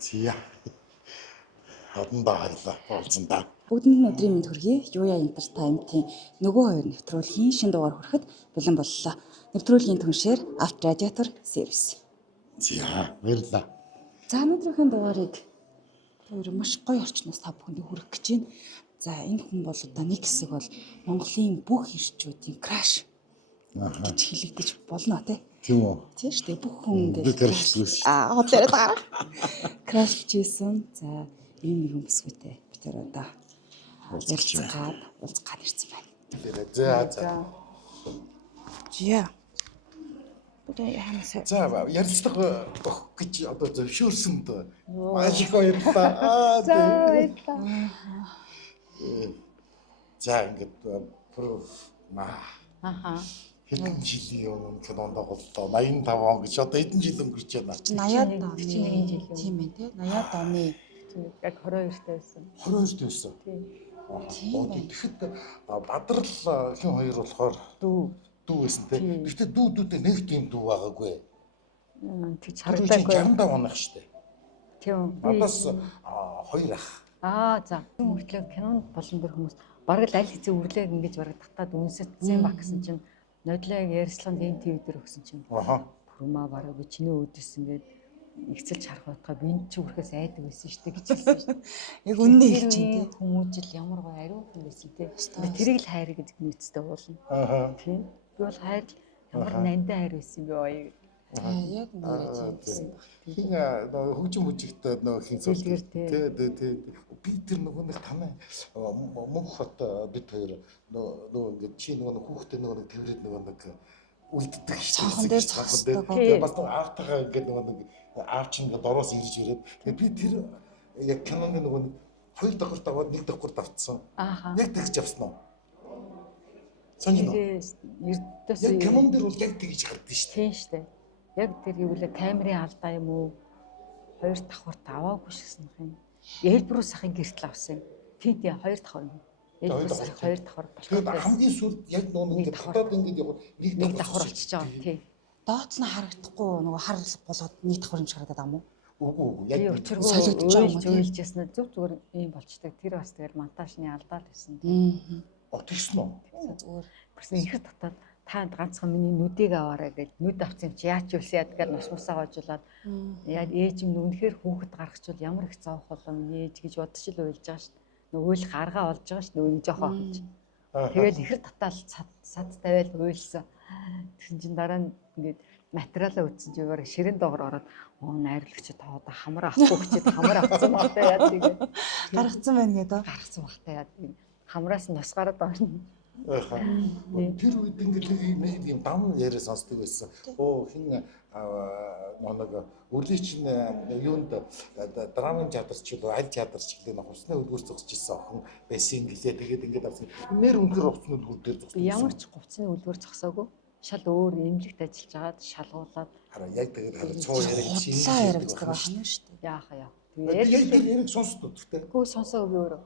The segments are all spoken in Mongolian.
Зя. Одондоо харлаа уулзсан да. Бүгдэнд нь өдрийн мэнд хүргэе. Юуя Entertainment-ийн нөгөө хоёр нэвтрүүлгийн шинэ дугаар хүрэхэд бэлэн боллоо. Нэвтрүүлгийн түншээр Авт радиатор сервис. Зя, баярлалаа. За өнөөдрийн дугаарыг хоёр маш гоё орчноос та бүхэнд хүргэх гэж байна. За энэ хүн бол одоо нэг хэсэг бол Монголын бүх ирчүүдийн краш гэж хэлэгдэж болно тий. Тийм үү? Тийм шүү дээ. Бүх хүн би краш хийсэн. хотлоо дараа. Краш хийсэн. За ийм нэгэн бүсгүйтэй би тэр одоо уулзгаад ирсэн байна. За. Жия. Бүгд яанасаа. За ярилцлага өгөх гэж одоо зөвшөөрсөн дөө. Маш их баярлалаа. За баярлалаа. За ингээд хэдэн жилийн өмнө кинонд тоглолоо 85 он гэж одоо хэдэн жил өнгөрч байна. 80-аад оны 41 жил. Тийм ээ тий. 80-аад оны Яг 22 таа байсан. 22-т байсан. Тийм. Тэгэхэд Бадрал хин хоёр болохоор дүү байсан тий. Гэхдээ дүүдүүдээ нэг тийм дүү байгаагүй. Тэг харагдаагүй. 65 оных штэ. Тийм. Надаас хоёр ах. За. Мөртлөө кинонд болон дөр хүмүүс бараг л аль хэзээ үрлээг ингэж бараг татаад үнсэцсэн баг гэсэн чинь нодлог ярьсланд энэ тв дээр өгсөн чинь. Бүрмаа бараг би чиний өөдөөс ингээд ихцэлж харах байтгаа би энэ чи үрхээс айдаг байсан шүү дээ гэж хэлсэн шүү дээ. яг үнэн хэлж чинь тий. Хүмүүжил ямар гоё ариун хүн байсан тий. Тэрийг л хайр гэж нөөцтэй уулна. Тийм. Би бол хайр ямар нандин хайр байсан би оё. Яг нэрээ тийм. Хин хөгжим бүжигтэй хин Зэлгэр тий. Би тэр нөгөө нэг танай мөнх хот бид хоёр нөгөө ингээд чи нөгөө хүүхдээ нөгөө тэрвэрэд нөгөө нэг үлддэг Цонхон дээр цонхон зогсдог. дээр бас аавтайгаа ингээд нөгөө нэг аав чинь ингээд дороос ирж ирээд би тэр яг киноны нөгөө нэг хоёр давхар даваад нэг давхар давтсан. Яг тэгж явсан уу? Сонин уу? Эрдээс Яг кинон дээр бол яг тэгж хардсан шүү дээ. тийм шүү дээ. Яг тэр юулаа камерын алдаа юм уу? Хоёр давхарт аваагүй шигсэн юм. Элбрус ахын гэртэл авсан. Тэд хоёр давхар юм. Элбрус ах хоёр давхар Тэгээд болох. хамгийн сүүлд яг нөгөө нэг татаад ингээд яваад Нэг давхар болчихж байгаа. Тийм. Дооц нь харагдахгүй нөгөө хар болоод нийт давхар юм шиг харагдаад ам уу? Үгүй Яг яг өчргөө солигдож байгаа юм уу, тийм? зөвлөжсэн зүг зүгээр ийм болчдаг. Тэр бас тэгэл монтажны алдаа л байсан. Тийм. отгсон уу? Зүгээр. Гэсэн ихэр татаад та ганцхан миний нүдийг аваарай гэж нүд авсан юм чи яач юусэн ядгаар нус мусаа гоожуулаад яа ээж юм үнэхээр хүүхэд гаргачвал ямар их зовх болоо миний ээж гэж бодож л уйлж байгаа шүү дээ. Нөгөөл гаргаа олж байгаа шүү дээ. Нэг жоохон гэж. Тэгэл ихэр татаал сад тавиал уйлсан. Тэгсэн чин дараа нь ингээд материалаа үтсэн чи өөр ширэн доогор ороод найрлагч та одоо хамар авахгүй гэж хамар авсан багтаа яа тэгээд Гаргацсан байна гэдэг. гаргасан багтаа яа тэгээд хамраас нь тус гараад орно. Тэр үед ингээд нэг юм дам яриа сонсдог байсан. Хин нэг өрлий чинь юунд драмын театрч юу аль театрч гэлээ хувцсны өдгөр зогсож ирсэн охин байсан гэлээ. Тэгээд ингээд авсан. Нэр өндөр хувцсны өдгөр дээр зогсож. Ямар ч хувцсны үлгэр зогсоогүй. Шал өөр эмнэлэгт ажиллаж агаад шалгуулаад Хараа яг тэгээд цоо яриа чинь Худлаа яригддаг байна шүү дээ. яаха яа. Тэгээд яг сонсдог гэхдээ. Гүү сонсоогүй өөрөө.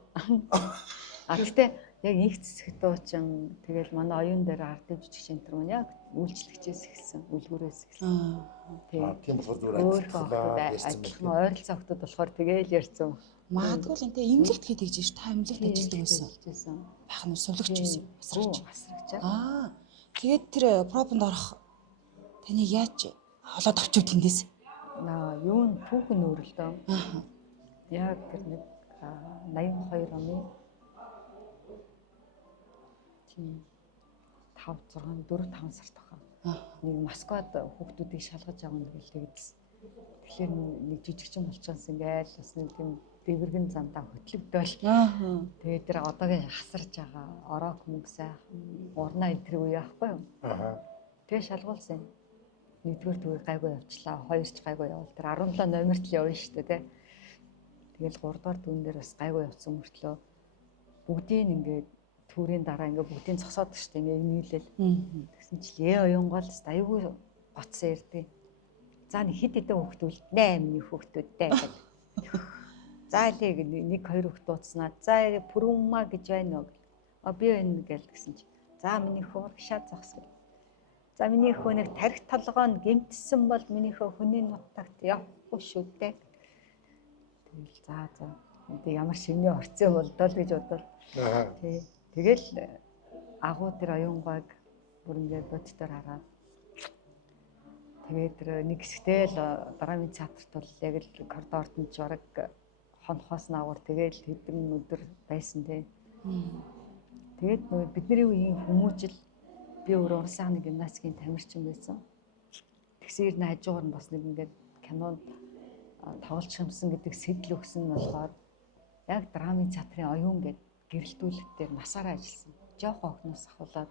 Гэхдээ яг их цэцэг дуучин тэгэл манай оюун дээр ардын жижиг центр маань яг үйлчлэгчээс эхэлсэн, үлгүүрээс эхэлсэн. Тийм болохоор зүгээр ажиллах ойролцоо хотод болохоор тэгэл ярьсан. Магадгүй л энэ имлэгт хийдэг гэж та имлэгт ажилладаг байсан. Бах нь сувлагч байсан. Асрагч. Тэгээд тэр пропонд орох таныг яаж олоод авчив тэндээс? Юу н түүхэн нөөрлөө. Яг тэр нэг 82 оны 4-5 сард тохоо. Нэг Москвад хүүхдүүдийг шалгаж авах нь хэлтэйдсэн. Тэгэхээр нэг жижигчин болчихсон ингээл бас нэг тийм дэвэргэн зандаа хөтлөгдөөл. Тэгээд тэр одоогийн хасарж байгаа ороо хүмүүс сайхан урнаа интервью яахгүй юу? Тэгээ шалгуулсан. Нэгдүгээр төвийг гайгүй явчлаа. Хоёр ч гайгүй явал. Тэр 17 номерт л явна шүү дээ, тэ. Тэгэл 3 дугаар дүүн дээр бас гайгүй явцсан мөртлөө бүгдийг ингээд төрийн дараа ингээд бүгдийг зогсоод шүү дээ. Ингээд нийлээл. Тэгсэн чинь оюнгол аюугүй гоцсон ярдээ. За нэг хэд хэдэн хүүхдүүд 8 хүүхдүүдтэй гэдэг. За нэг хоёр хүүхд дууцснаа. За пүрүмма гэж байна уу? Би байна гэл гэсэн чинь. За миний хөр гшаа зогсгоо. За миний хөө нэг тарих толгойн гэмтсэн бол миний хөө хүний нутагт явахгүй шүү дээ. За. Тэг ямар шивний орцсон болдоо л гэж бодвол. Тий. Тэгэл агуу тэр оюунгайг бүр ингээд бодтоор хараад тэгээд тэр нэг хэсэгтэй л драмын театрт бол яг л коридорт нь жураг хонхоос наагур тэгээд хэдэн өдөр байсан тий. Тэгээд бидний үеийн хүмүүжил би өөр уран сайхны гимнастикийн тамирчин байсан. Тэгсээр нь хажуугаар нь бас нэг ингээд кинонд тоглож хэмсэн гэдэг сэтэл өгсөн нь болохоор яг драмын театрын оюун гэд гэрэлтүүлэлт дээр насаараа ажилласан. Жохон охноос ахуулаад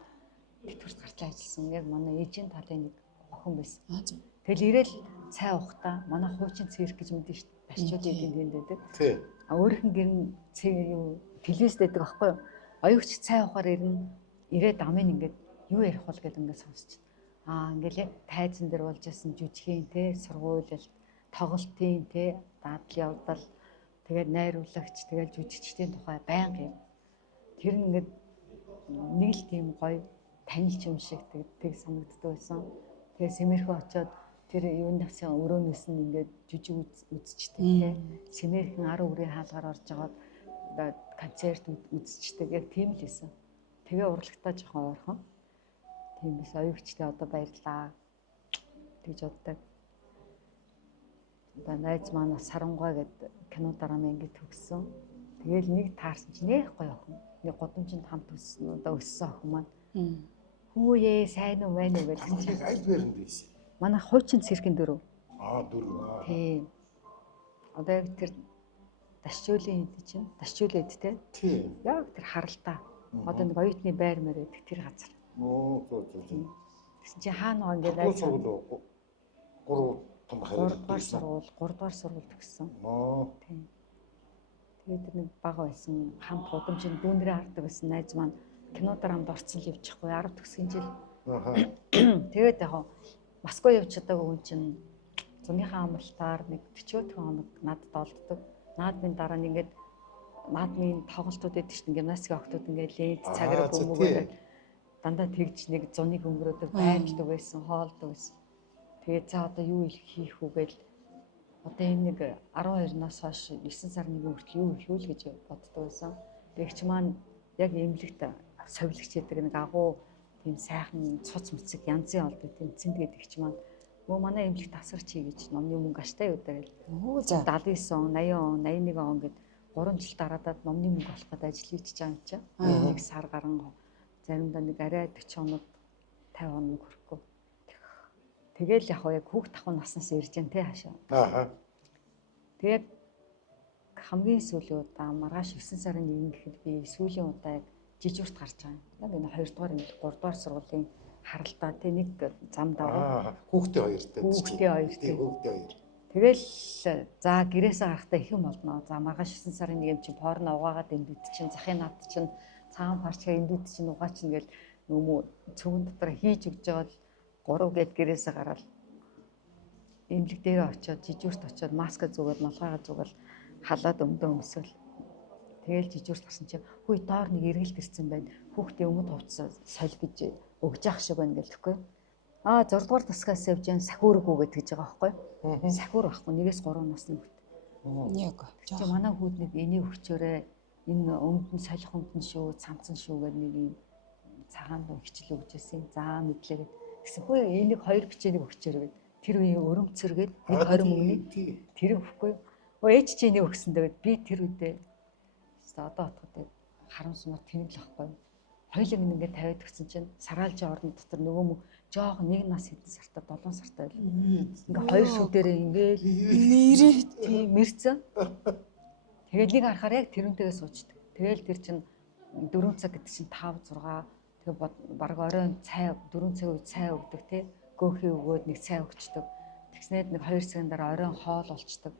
тэтгэврт гарч ажилласан. Яг манай ээжийн талын нэг охин байсан. Тэгэл ирээл цай уухтаа манай хуучин цирк гэж мэдэн шүү дээ. Башчуудын тэнд байдаг. Тий. Өөрийнх нь гэр нь юу телевизд байдаг аахгүй юу? Оюуч цай уухаар ирээд амын ингээд юу ярих бол гэдэг ингээд сонсч. Ингээл яг тайзан дээр болж исэн жүжигэн те сургуулилт, тоглолтын те дадал явдал тэгээд найруулагч тэгээд жүжигчдийн тухай байнга юм. Тэр нь ингээд нэг л тийм гоё танилч юм шиг тэг санагддаг байсан. Тэгээ Сэмэрхэн очиод тэр юуны навсын өрөөнөөс нь ингээд жүжиг үзчихдэг те. Сэмэрхэн 10 үрийн хаалгаар орж агаад концерт үзчихдэг. Яг тийм л байсан. Тэгээ урлагтаа жоохон ойрхон. Тийм биш оюучтай одоо баярлаа гэж боддог. Одоо найз маань Сарангуй гэдэг кинодараа ингээд төгссөн. Тэгээл нэг таарсан чинь нэх гоё охин. Нэг годомжинд хамт өссөн одоо өссөн охин маань. Хүүе сайн уу байна уу гэж чинь. Аль бэрэнд байсан? Манай хуучин циркэн дөрөв. Дөрөв. Тийм. Одоо яг тэр дашчуулын хэд чинь дашчуулээд те. Тийм. Яг тэр харалтаа. Одоо нэг оюутны байр мэр гэдэг тэр газар. Зөө. Тэгсэн чинь хаана ингээд гурав том хараад 3 дугаар сургууль төгссөн. Тийм. Тэгээд нэг бага байсан хамт гудамжинд дүүнрээ хардаг байсан найз маань кинодарамд орцсон л явчихгүй 10 төгсгийн жил. Тэгээд яг Москва явж чадаагүй хүн чинь зуныхаа амралтаар нэг 40 хоног надад олддог. Наадмын дараа нь ингээд наадмын тоглолтууд гэдэг чинь гимнастикийн охтууд ингээд лээд цагаар бөмбөгөөр дандаа тэгж нэг зуныг өнгөрөөдөг байлдаг байсан, хоолдог байсан. Тэгээд за одоо юу хийх үү гээл одоо энэ нэг 12-наас хойш 9 сарын 1 хүртэл юу хийх вэ гэж боддог байсан. Тэгч маань яг эмнэлэгт совилогч гэдэг нэг агуу тийм сайхан цуц мцэг янзын олдог тэмцэнд гэдэг ч маань манай эмнэлэгт тасарч хий гэж номны мөнгө аштай юу даа гэл. 79 он, 80 он, 81 он гэд 3 жил дараадад номны мөнгө олох гэдэг ажил хийж байгаа юм чи. Нэг сар гарan заримдаа нэг арай 40 хоног 50 хоног хүрэхгүй. Тэгэл яг хүүхд тахуун наснаас ирж जैन тий хашаа. Тэгээд хамгийн сүүлийн удаа маргааш 9 сарын 1 гэхэд би сүүлийн удаа яг жижигүрт гарч байгаа юм. Яг энэ 2 дугаар эмнэлэг 3 дугаар сургуулийн харалтаа тий нэг зам даваа. Хүүхдээ хоёртой. Хүүхдээ хоёртой. Хүүхдээ хоёр. Тэгэл за гэрээсээ гарахтаа их юм болно. За маргааш 9 сарын 1 юм чинь порно угаагаад эндүүд чинь захын над чинь цагаан парчгаа эндүүд чинь угаа чинь гэл нөмөө цөвөн дотор хийж өгч байгаа л 3 гээд гэрээсээ гараад эмнэлэг дээр очиод жижигүрт очиод маска зүгээд малгайгаа зүгээл халаад өмсөөл. Тэгэл жижигүрт гарсан чинь хүй доор нэг эргэлт ирсэн байна. Хүүхдээ өмд хувцас соль гэж өгж явах шиг байна гэлтэхгүй. 6 дугаар тасгаас явж яан сахиургүү гэж байгаа байхгүй. Сахиур байхгүй 1-3 насны хүүхд. Яг. Чи манай хүүд нэг энийг өгчөөрэй. Энэ өмд нь солих өмд нь шүү, цамцсан шүү гэдэг нэг юм цагаан дуу хичээл өгчээсэн. За мэдлээ. Гэсэн хөө энийг 2 бичээнийг өгчөөрэй гэд. Тэр үеийн өрөмцөргээд нэг 20 мөнгөний тэр өгөхгүй. Ээж чи энийг өгсөндөө би тэр үедээ одоо отоход харам сумаар тэнэг л ахгүй. Хоёулаа ингээд тавиад өгсөн чинь сараалжийн орны дотор нөгөө мө жоох 1 нас хэдэн сартаа 7 сартаа байл. Ингээ 2 шүдэрээ ингээл нэрээ тийм мэрцэн. Тэгээд нэг харахаар яг тэрүүнтэйгээ суучдаг. Тэгэл тэр чинь 4 цаг гэдэг чинь 5 6 тэгээ баг оройн цай 4 цаг үед цай өгдөг тий. Гөөхий өгөөд нэг цай өгчдөг. Тэгснээд нэг 2 цагийн дараа оройн хоол олчдөг.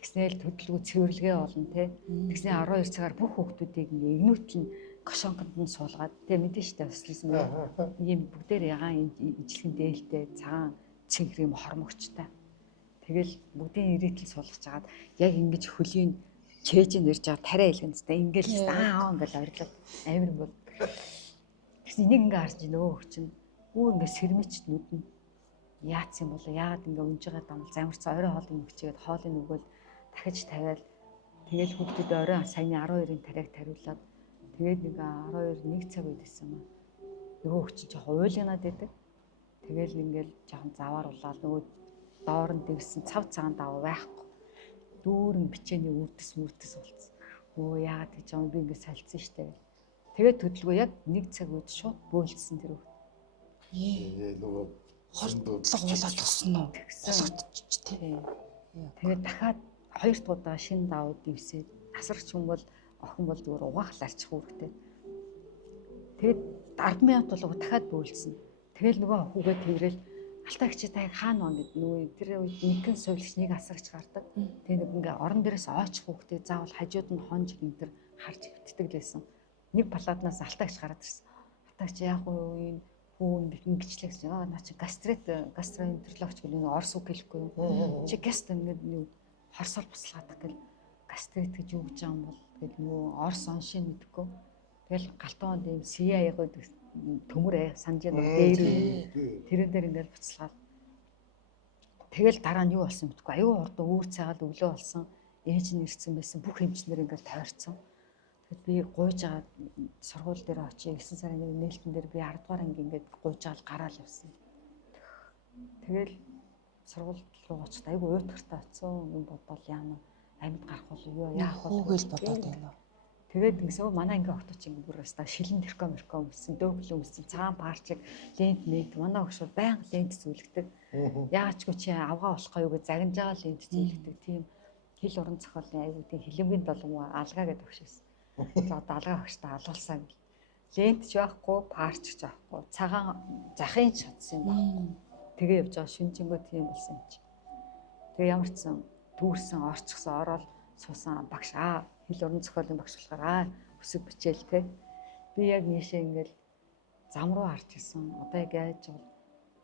Тэгснээл төдөлгөө цэвэрлэгээ болно тий. Тэгснээ 12 цагаар бүх хүүхдүүдийг ингээ игнүүт нь кошонконд нь суулгаад тий мэдэн штэ өслөсөн юм бүгдээр ягаан ижлэгэн дээлтэй цагаан цэнхэр юм хормогчтой. Тэгэл бүгдийн ирээтэл суулгаж агаад яг ингэж хөлийн чэйжэнд ирж байгаа тариа илгэнцтэй ингээл ингээл ойрлоо амир бол. Тэгсэн нэг ингээ харж нөгөө хүчин өө ингээ сэрмэч нүдэн яац юм бол яагаад ингээ унж байгаа дам замарч орой хоол өгчээд хоолыг өгөөл дахиж тавиал тэгээд хүүхдүүд орой саяны 12-ын тариаг тариулаад тэгээд нэг 12 цаг үед исэн юм. Нөгөө хүч жоохон уйлганаад байдаг. Тэгэл ингээл жоохон завааруулаад нөгөө доор нь дэвсэн цав цагаан даваа байхгүй. Дүүрэн бичээний үрдэс болцсон. Өө яагаад гэж юм би ингээд салцсан штэ. Тэгээд хөдөлгөө яг 1 цаг үед шууд бөөлжсөн тэр хүүхд. Нөгөө хордлого болоод тоссон уу? Болгочих тий. Тэгээд дахиад 2 дахь удаа шинэ давуу дэвсээд асарч хүн бол охин бол зүгээр угаах ларчих үүрэгтэй. Тэгээд 10 минут болго дахиад бөөлжсөн. Тэгэл нөгөө хүүгээ тэрэл алтаагч та яг хаана он гэд нөгөө тэр үед нэгэн сувлагч нэг асарч гардаг. Тэгээ нэг ингээ орон дээрээс ойчих хүүхдээ заавал хажууд нь хонж энэ харж хөвтдөг лээсэн. Нэг палатнаас алтаагч гараад ирсэн. Алтаагч яг энэ хүн ингэчлээ гэсэн. Наа чи гастроэнтерологч гэх нэг орс үг хэлэхгүй юу? Чи гаст ингээд юу хорсол буслаадаг гэл гастрит гэж юу гэж байгаа юм бол тэгэл нөгөө орс оншин мэдэхгүй. Тэгэл галтгоонд ийм CIA гэдэг төмөр санаж байгаа дээр тэрэн дээр ингээд буцалгаад тэгэл дараа нь юу болсон мэдгүй аюу хурдан үүр цагаал өглөө болсон ээж нь ирсэн байсан бүх эмчнэр ингээд тойрцсон. Тэгэд би гуйж агаад сургууль дээр очие 9 сарын 1 нээлтэн дээр би 10 дугаар анги ингээд гуйж агаад гараал явсан. Тэгэл сургууль руу очиж аюу уйтгартай очсон юм бодвол яана амьд гарах бол юу яах вэ хүүгээл бодоод байна. Тэгээд ингэсөө манай ингээ окточ ингээ бүр өста шилэн тэрком өмсөн дөөгөл өмсөн цагаан парчиг лент мэд манай өгшөр байнга лент зүлгдэг. Яачгүй чи авгаа болохгүй юу гэж загнаж байгаа лент зүлгдэг. Тийм хил уран зохиолын аюу тийм хилэнгийн долон алгаа гэдэг өгшөөс. За одоо алгаа өгштэй алуулсан гэл. Лент ч байхгүй, парч ч байхгүй. Цагаан захын ч чадсан юм байна. Тэгээ явж байгаа шинжэнгөө тийм болсон юм чи. Тэгээ ямар ч сан түүрсэн орчихсон ороод суусан багш хил уран зохиолын багш болохоор өсөг бичээл те. Би яг нийшээ ингээл зам руу харж ирсэн. Одоо яг яаж бол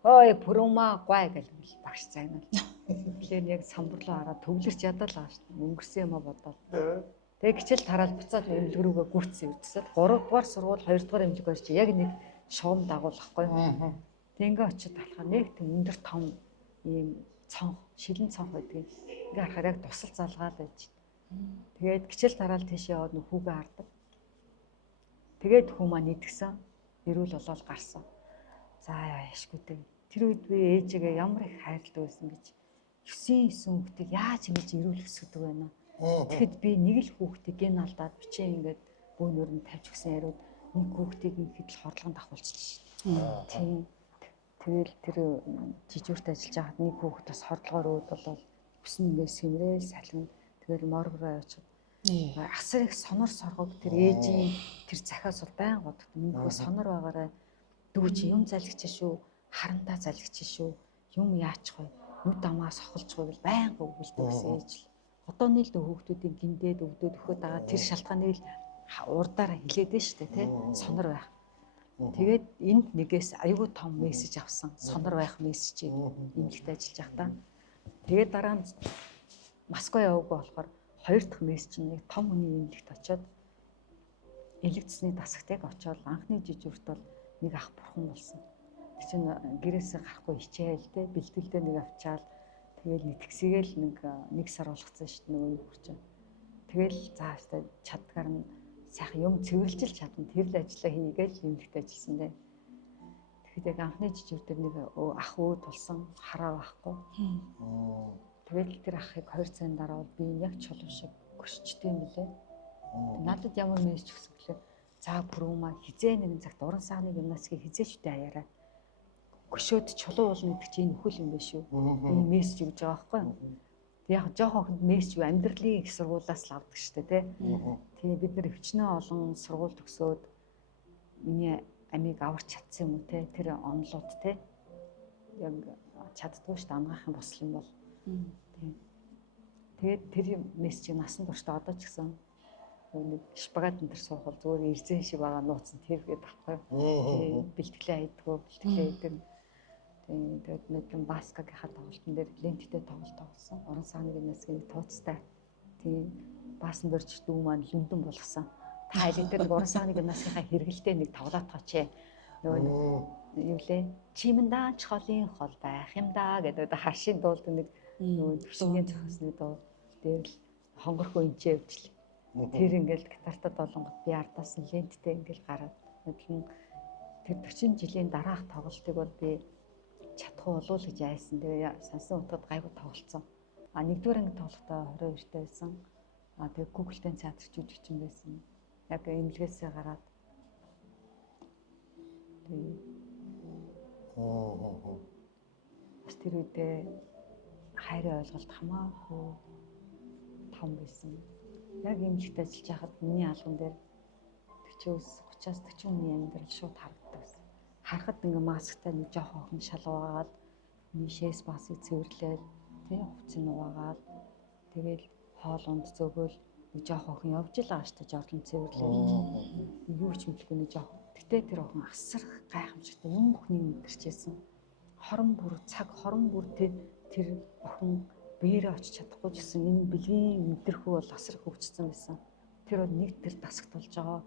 хой пүрүмаа гой гэл багш загнал. Тэгэхээр яг самбарлуу хараад төвлөрч ядал байгаа шүү дээ. Өнгөрсөн юм а бодоод. Тэгээ гिचэл тараал буцаад эмнэлэг рүүгээ гүйтсэн үрдсэд 3 дугаар сургууль 2 дугаар эмнэлэг орч яг нэг шуум дагуулахгүй. Тэг ингээ очиод талхаа нэг тийм өндөр том ийм цонх шилэн цонх байдаг. Ингээ харахаар яг тусал залгаад байж. Тэгээд гिचэл тараал тийш яваад нөх хүүгээ хардаг. Тэгээд хүү маань идгсэн. Ирүүл болоод гарсан. За яашгүй дээ. Тэр үед би ээжигээ ямар их хайрладаг байсан гэж 9 хүүхдийг яаж ингэж ирүүлэх сүдэг байна. Тэгэхэд би нэг л хүүхдийг ген алдаад бичээ ингээд бөөнөр нь тавьж өгсөн яриуд нэг хүүхдийг ихэд л хорлогонд авахулчих шээ. Тийм. Тэгэл тэр жижүүрт ажиллаж байхад нэг хүүхд бас хордлогоор өөд болоод өснө ингээд сэмрээл салхин тэгэл моргороо явчих. Асар их сонор соргог тэр ээжийн тэр захиас бол байн годд минийхөө сонор байгаараа дүү чи юм залгич шүү, харандаа залгич шүү, юм яачих вэ? Нүд амаа сохолж байвал байнга өгүүлдэг гэсэн ээж л. Одоо нийл дэ хүүхдүүдийн гиндээд өвдөд өгөхөд байгаа тэр шалтгааныг л урдаараа хэлээд нь шүү дээ, тий? Сонор байх. Тэгээд энд нэгээс аюул том мессеж авсан. Сонор байх мессежийг эмнэлэгт ажиллаж байхдаа. Тэгээд дараа нь Москва яваагүй болохоор 2 дахь мессеж нэг том хүний эмнэлэгт очиод электцний дасагтайг очиод анхны жижигүрт бол нэг ах бурхан болсон. Тэг чинь гэрээсээ гарахгүй хичээл те бэлтгэлдээ нэг авчаал тэгэл нэтгсгээл нэг сар болгоцсон шүү дээ нөгөө нэг хүрчээ. Тэгэл заастаа чадгаар нь сайхан юм цэвэрлжил чадна тэр л ажиллаа хийгээл эмнэлэгт ажилласан дээ. Тэгэхэд яг анхны жижигүрт нэг ах өөд болсон хараа байхгүй. Тэгэл тэр ахыг 2 цагийн дараа бол би яг чулуу шиг өсчтэй юм билээ. Надад ямар мессеж өгсөн гэхээр за бүрүүмаа хизээ нэгэн цагт уран сааны гимнастикийг хизээчтэй аяараа. Гөшөөд чулуу уулна гэдэг чинь нөхөл юм биш үү? Энэ мессеж өгж байгаа байхгүй юу? Яг жоохон охинд мессеж амьдралын их сургуулиас л авдаг штэ тий. Тэгээ бид нар өвчнөө олон сургууль төгсөөд миний амийг аварч чадсан юм уу те тэр онлууд те яг чаддгүй штэ амгаахын босл юм бол тийм. Тэгээд тэр мессежийг насан туршдаа одоо ч гэсэн нэг шпагат энэ төр суухал зүгээр ирзэн шиг байгаа нууцсан тэр гээд авахгүй. Бэлтгэлээ хийдгүү, бэлтгэлээ хийдэг. Тэгээд нэг баскагийнхаа тоглолтын дээр ленттэй тоглолт тоглосон. Орон сааны гимнастикийн тууцтай. Тийм баасан дөрч дүү маань лүндэн болгосон. Та хэлээд нэг орон сааны гимнастикийнхаа хэрэгэлтэй нэг тоглоод тооч. Нөгөө юу лээ? Чимэндаа чхолын хол байх юм да гэдэг харшийн дуулд нэг нөгөө төвшингийн зохиосны дуу. дээр л хонгорхоо инчээ өвчлээ. Тэр ингээл гитартад болонгот би ардаас нь ленттэй ингээл гараад тэр 40 жилийн дараах тоглолтыг бол би чадах уу болов гэж айсан. Тэгээ сансан утгад гайгүй тоглолцсон. А нэгдүгээр анги тоглохдоо 22 таа байсан. А тэгээ Google-тэй театрч жүжигчин байсан. Яг эмнэлгээсээ гараад тэгээ бас тэр үедээ хайрын ойлголт хамаагүй том байсан. Яг эмнэлэгт ажиллаж байхад миний албан дээр 40-30-аас 40 хүний амьдрал шууд харагддаг байсан. Харахад ингээ масктай нэг жоох охин шалгуугаад мишээс басыг цэвэрлээд тий хувцсыг нугаагаад тэгэл хоол унд зөгөөл нэг жоох охин явж л байгаа шүү дээ жорлон цэвэрлээд юу ч мэдэхгүй нэг жоох. Гэтэ тэр охин асар гайхамшигтай юм бүхнийг мэдэрчээсэн. Хорон бүр тэр охин биеэрээ очиж чадахгүй ч гэсэн энэ бэлгийн мэдрэхүй бол асар хөгжсөн байсан. Тэр бол нэг тэр дасагт болж байгаа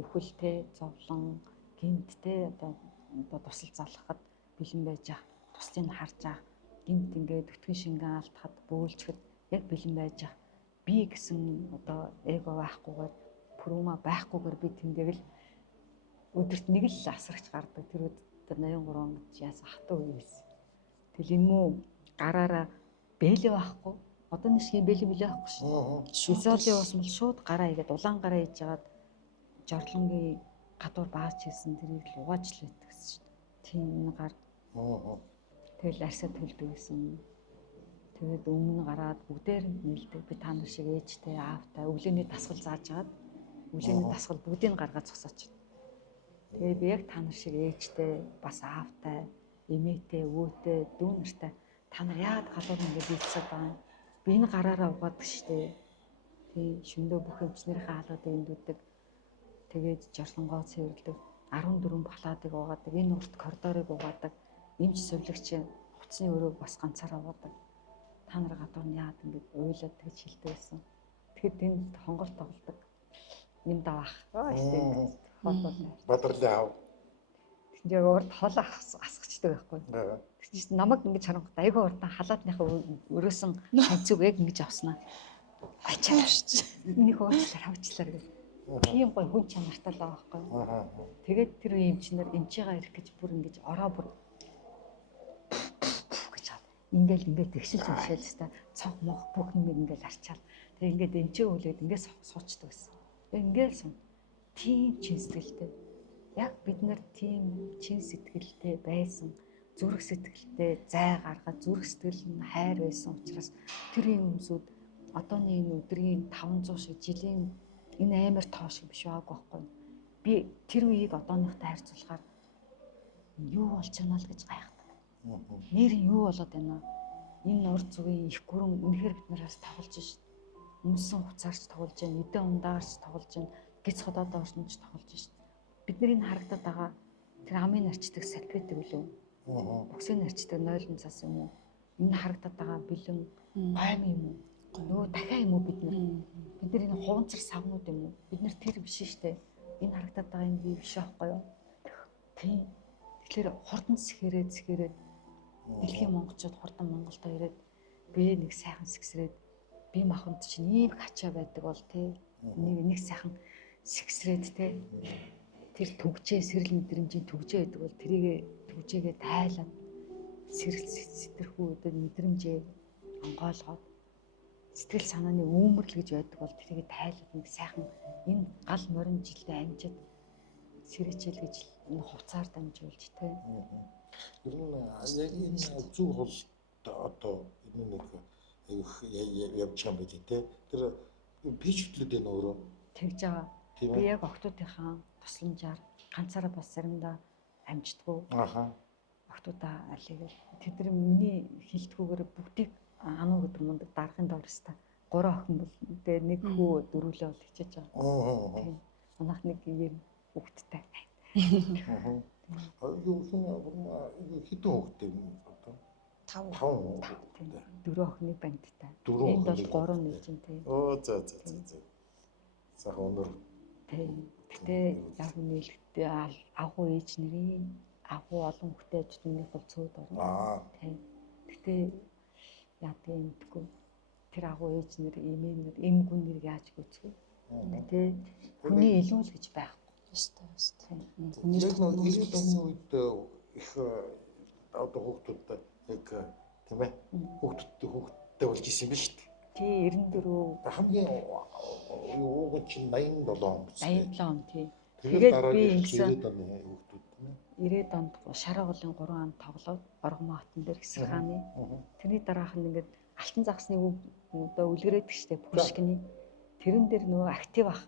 үхэлтэй зовлон гинттэй одоо тусал залхахад бэлэн байж байгаа туслыг харж байгаа гинт ингээд өтгөн шингэн алдахад бөөлжөхөд яг бэлэн байж байгаа би гэсэн одоо эго байхгүйгээр пүрүма байхгүйгээр би тэндээ л өдөрт нэг л асрагч гардаг тэр үед 83 онд яасан хатуу үе байсан. Тэгэл энэ мүү гараараа бэлээ байхгүй одоо нэг шиг бэлээ байхгүй шүү. Изолийн ус мэл шууд гараа игээд улаан гараа хийж жагаад жорлонгийн гадуур бааж хийсэн тэрийг л угааж л байдаг гэсэн шүү. Тийм энэ гар. Тэгэл арьсаа төлдөг гэсэн. Тэгээд өмнө гараад бүгдээр нэлдэг би та нар шиг ээжтэй аавтай өглөөний дасгал зааж агаад өглөөний дасгал бүгдийг гаргаад зогсооч. Тэгээд би яг та нар шиг ээжтэй бас аавтай эмээтэй өвөөтэй дүү нартай та нар яагаад гадуур ингээд ийцээд байгаа. Би энэ гараараа угаадаг штэ. Тийм шөндөө бүх эмчнэрийнхээ хаалгад эндүүдэг. Тэгээд жорлонгоо цэвэрлдэг 14 палатыг угаадаг энэ урт коридорыг угаадаг эмч сувлагч хувцсны өрөөг бас ганцаараа угаадаг. Та нар гадуур нь яагаад ингэж уйлаад тэгж хэлдэг байсан. Тэгэхэд тэнд хонголт тоглодог юм давах штэ. Бадрлын аав. Тэгж урд хол асгачдаг байхгүй. Тэгж намайг ингэж харангуйта айгүй урдан халаатныхаа өрөөсөн ханцуг яг ингэж авснаа. Ачааш. Энийг уучлаар хавчлаар гэж. Тийм гой хүн чанартай л байгаа байхгүй. Тэгээд тэр эмчнэр эмчээгаа ирэх гэж бүр ингэж ороо бүр гэж ингээл тэгшилж уншаал хэвээр цонх мох бүх юм ингээл арчаал. Тэгээд ингээд эмчээ хүлээд ингээд суучдаг гэсэн. Тэгээд ингээл сум. Тийм чин сэтгэлтэй. Яг бид нар тийм чин сэтгэлтэй байсан. Зүрх сэтгэлтэй зай гаргаад зүрх сэтгэл нь хайр байсан учраас тэр юмсууд одооны энэ өдрийн 500 шиг жилийн энэ амар тоо шиг биш байгааг байхгүй. Би тэр үеийг одооныхтай харьцуулахаар юу болж чанаа л гэж гайхдаг. Нэр нь юу болоод байна? Энэ урд зүгийн их гүрэн үнэхээр бид нараас тоглож шít. Өмсөн хуцаарч тоглож байна, эдэн ундаарч тоглож байна, гиз ходоод орчнож тоглож шít. Бидний энэ харагдаад байгаа тэр амын арчдаг салфетик үлээ. Боксын арчдаг нойлон цас юм уу? Энэ харагдаад байгаа бэлэн гойм юм уу? Нөгөө дахиа юм уу бид нар энэ хуунцар савнууд юм уу? Бид нар тэр биш штэ. Энэ харагдаад байгаа юм биш аахгүй юу? Тийм. Тэгэхээр хурдан сэхэрээд дэлхийн монголчууд хурдан Монголдо ирээд бэ нэг сайхан сэгсрээд би маханд чинь ийм хачаа байдаг бол тий. Нэг сайхан сэгсрээд тий. Тэр төгжээ сэрэл мэдрэмжийн төгжээ гэдэг бол тэрийгэ төгжээгээ тайлаад сэрэл сэтэрхүү өдөр мэдрэмжээ онгойлгоод сэтгэл санааны үүмэрл гэж байдаг бол тэрийг тайлбар нэг сайхан энэ гал морин жилдээ амжид сэрэчэл гэж энэ хуцаар дамжуулж тэ. Ер нь яг энэ зүг бол одоо энэ нэг явж байгаа юм байт тэ. Тэр пич хөтлөд энэ өөрөө тэгж байгаа. Би яг октоодынхаа тусламжаар ганцаараа бас заримдаа амждаггүй. Октоодаа алийг тэд миний хилдгүүгээр бүгдийг ануу гэдэг мундаг дарахын дорстой 3 охин бол тэгээ нэг хүү дөрвөлөө бол хичээж байгаа. Тийм. Манайх нэг юм хүүхэдтэй. Юу хэдэн хүүхэдтэй юм одоо? 5. 4 охины бандтай. Энд бол 3 нээж юм тийм. За. Сайхан өнөр. Тийм. Гэтэ яг нээлттэй агуу ээж нарын агуу олон хүүхдээчдийн хувьцууд орно. Тийм. Гэтэ яадаг юм гэдэггүй. тэр агуу ээж нэр, эмээнэр, эмгүн нэр яаж гүйцэх вэ? Тэ хүний илүү л гэж байхгүй. Өстой. Яг нэг 90-ад оны үед их одоо хүүхдүүд яг тийм ээ хүүхдтэй болж исэн юм ба шүү дээ. Тий 94 Хамгийн ууг чинь 87 он биз дээ. 87 он тий. Тэгээд Тэгээд би ингэсэн 90-ад оны хүүхдүүд тийм ээ. 90-ад онд Шараа голын 3 ан тоглоод Оргомоо хотон дээр Хэсэр хааны. Тэрний дараах нь ингээд алтан загсны одоо үлгэрээдэг штеп Пушкины. Тэрэн дээр нөгөө актив ах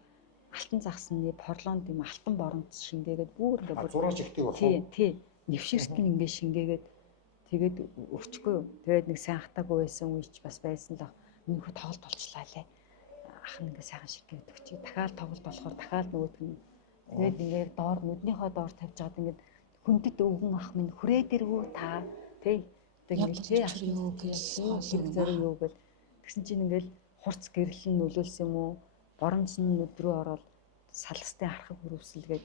алтан загсны порлоонд юм алтан боронд шингээгээд бүр ингээд Зураач актив ах. тий нэвшигт нь ингээд шингээгээд тэгээд өвчгүй. Тэгээд нэг сайн хатаагүй байсан үеч бас байсан л нөхөд тоглолт болчлаа лээ. Ах нь ингээд сайхан шингээгээд өгчээ. Дахиад тоглолт болохоор дахиад нөгөөдг нь тэгээд ингээд доор нүднийхөө доор тавьж байгаад ингээд хүндэт өвгөн ах минь хүрээ дэргүү та тий яг юу гэж зориг юу гэл тэгсэн чинь ингээл хурц гэрэл нь нөлөөлсөн юм уу боронц нь өдрөө ороод салстын харахыг хүрвсэлгээд